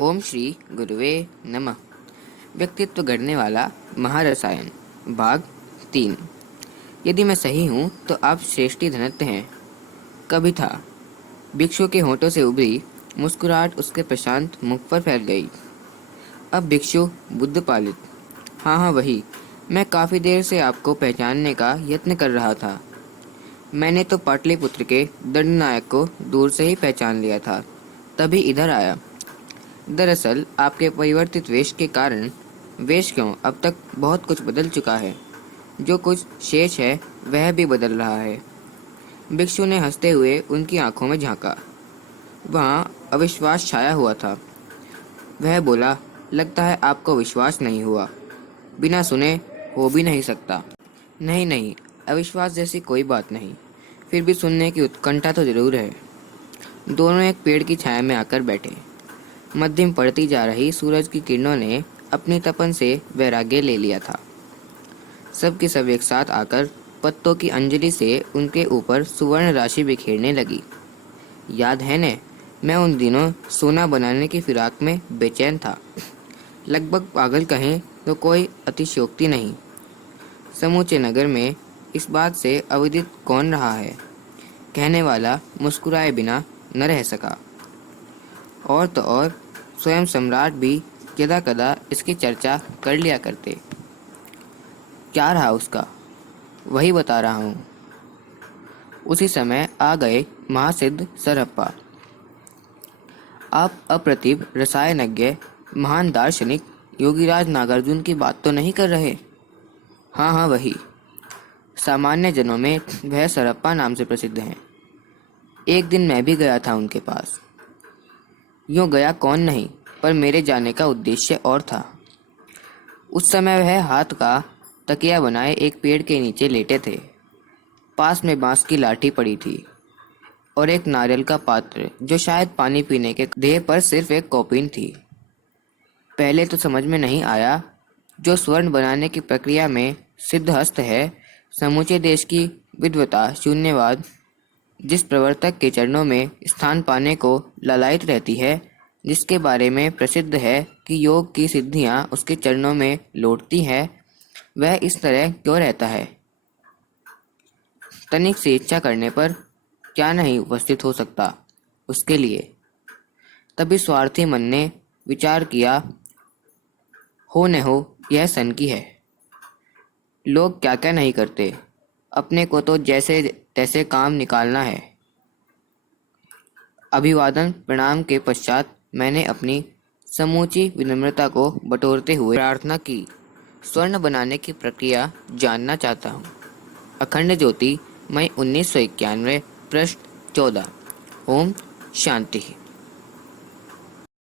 ओम श्री गुरुवे नमः। व्यक्तित्व गढ़ने वाला महारसायन भाग 3। यदि मैं सही हूँ तो आप श्रेष्ठी धनत्व हैं। कभी था। भिक्षु के होठों से उभरी मुस्कुराहट उसके प्रशांत मुख पर फैल गई। अब भिक्षु बुद्ध पालित। हाँ वही। मैं काफ़ी देर से आपको पहचानने का यत्न कर रहा था। मैंने तो पाटलिपुत्र के दंडनायक को दूर से ही पहचान लिया था, तभी इधर आया। दरअसल आपके परिवर्तित वेश के कारण, वेश क्यों, अब तक बहुत कुछ बदल चुका है। जो कुछ शेष है वह भी बदल रहा है। भिक्षु ने हंसते हुए उनकी आंखों में झांका। वहाँ अविश्वास छाया हुआ था। वह बोला, लगता है आपको विश्वास नहीं हुआ। बिना सुने हो भी नहीं सकता। नहीं, अविश्वास जैसी कोई बात नहीं, फिर भी सुनने की उत्कंठा तो जरूर है। दोनों एक पेड़ की छाया में आकर बैठे। मध्यम पड़ती जा रही सूरज की किरणों ने अपनी तपन से वैराग्य ले लिया था। सब के सब एक साथ आकर पत्तों की अंजलि से उनके ऊपर सुवर्ण राशि बिखेरने लगी। याद है ने, मैं उन दिनों सोना बनाने की फिराक में बेचैन था। लगभग पागल कहें तो कोई अतिशयोक्ति नहीं। समूचे नगर में इस बात से अविदित कौन रहा है। कहने वाला मुस्कुराए बिना न रह सका। और तो और स्वयं सम्राट भी यदा कदा इसकी चर्चा कर लिया करते। क्या रहा उसका, वही बता रहा हूँ। उसी समय आ गए महासिद्ध सरहप्पा। आप अप्रतिभ रसायनज्ञ महान दार्शनिक योगीराज नागार्जुन की बात तो नहीं कर रहे? हाँ वही। सामान्य जनों में वह सरहप्पा नाम से प्रसिद्ध हैं। एक दिन मैं भी गया था उनके पास। यूँ गया कौन नहीं, पर मेरे जाने का उद्देश्य और था। उस समय वह हाथ का तकिया बनाए एक पेड़ के नीचे लेटे थे। पास में बांस की लाठी पड़ी थी और एक नारियल का पात्र, जो शायद पानी पीने के देह पर सिर्फ एक कौपीन थी। पहले तो समझ में नहीं आया। जो स्वर्ण बनाने की प्रक्रिया में सिद्धहस्त है, समूचे देश की विद्वता शून्यवाद जिस प्रवर्तक के चरणों में स्थान पाने को ललायित रहती है, जिसके बारे में प्रसिद्ध है कि योग की सिद्धियां उसके चरणों में लौटती है, वह इस तरह क्यों रहता है? तनिक से इच्छा करने पर क्या नहीं उपस्थित हो सकता उसके लिए। तभी स्वार्थी मन ने विचार किया, हो न हो यह सन की है। लोग क्या क्या नहीं करते, अपने को तो जैसे तैसे काम निकालना है। अभिवादन प्रणाम के पश्चात मैंने अपनी समूची विनम्रता को बटोरते हुए प्रार्थना की। स्वर्ण बनाने की प्रक्रिया जानना चाहता हूँ। अखंड ज्योति, मई 1991, पृष्ठ 14। ओम शांति।